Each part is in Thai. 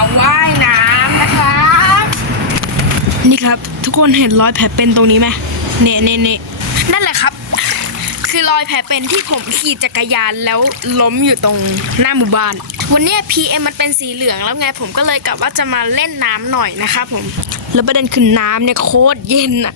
าว่ายน้ำนะครับ นี่ครับ ทุกคนเห็นรอยแผลเป็นตรงนี้ไหมเน่เน่เน่นั่นแหละครับ คือรอยแผลเป็นที่ผมขี่จักรยานแล้วล้มอยู่ตรงหน้าหมู่บ้าน วันนี้ PM มันเป็นสีเหลืองแล้วไงผมก็เลยกะว่าจะมาเล่นน้ำหน่อยนะคะผม แล้วประเด็นคือน้ำเนี่ยโคตรเย็นอะ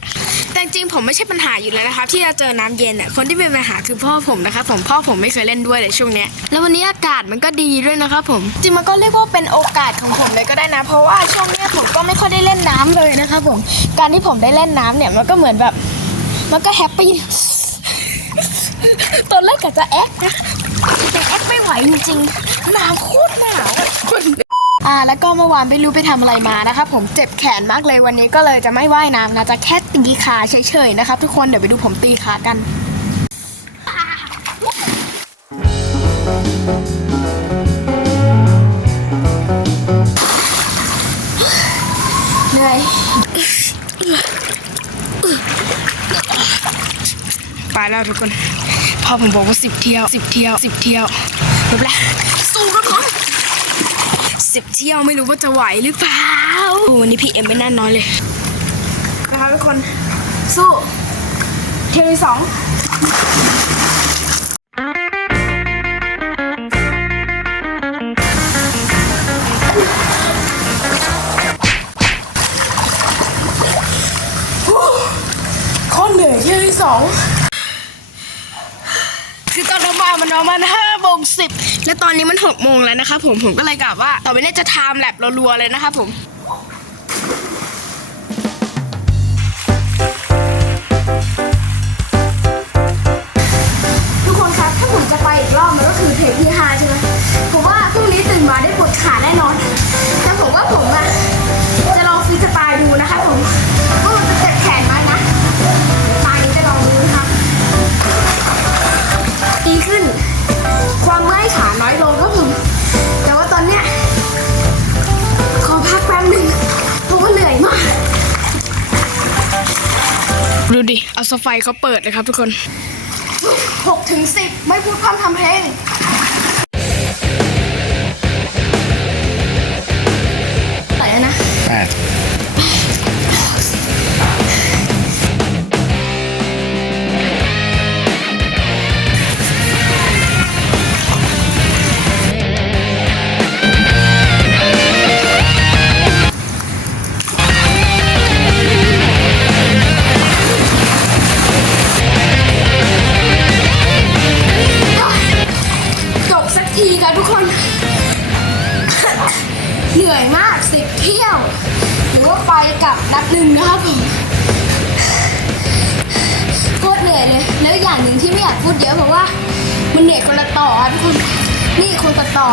จริงๆผมไม่ใช่ปัญหาอยู่แล้วนะครับ ที่จะเจอน้ำเย็นอะคนที่เป็นปัญหาคือพ่อผมนะครับผมพ่อผมไม่เคยเล่นด้วยเลยช่วงเนี้ยแล้ววันนี้อากาศมันก็ดีด้วยนะครับผม จริงมันก็เรียกว่าเป็นโอกาสของผมเลยก็ได้นะ เพราะว่าช่วงเนี้ยผมก็ไม่ค่อยได้เล่นน้ำเลยนะครับผมการที่ผมได้เล่นน้ำเนี่ยมันก็เหมือนแบบมันก็แฮปปี้ตอนแรกกะจะแอคนะแต่แอคไม่ไหวจริงๆหนาวโคตรหนาวอะ อ่าแล้วก็เมื่อวานไม่รู้ไปทำอะไรมานะครับผมเจ็บแขนมากเลยวันนี้ก็เลยจะไม่ว่ายน้ำนะจะแค่ตีขาเฉยๆนะครับทุกคนเดี๋ยวไปดูผมตีขากัน เหนื่อยไปแล้วทุกคนพ่อผมบอกว่าสิบเที่ยวสิบเที่ยวสิบเที่ยวไม่เป็นไรสู้ครับผม สิบเที่ยวไม่รู้ว่าจะไหวหรือเปล่าโอ้วันนี้พี่เอ็มไม่แน่นอนเลยนะครับทุกคนสู้เที่ยวที่สองโคนเหนื่อยเที่ยวที่สองคือตอนเรามามันประมาณห้าโม งสิบและตอนนี้มันหกโมงแล้วนะครับผมผมก็เลยกะว่า ต่อไปนี้จะไทม์แลบรัวๆเลยนะครับผม ดิเอาสไฟเขาเปิดเลยครับทุกคน6ถึง10ไม่พูดความทำเพลง เหนื่อยมากสิบเที่ยวหรือว่าไปกลับนับหนึ่งนะครับผมโคตรเหนื่อยเลย แล้วอย่างหนึ่งที่ไม่อยากพูดเยอะเพราะว่า มันเหนื่อยคนละต่อทุกคนนี่คนละต่อ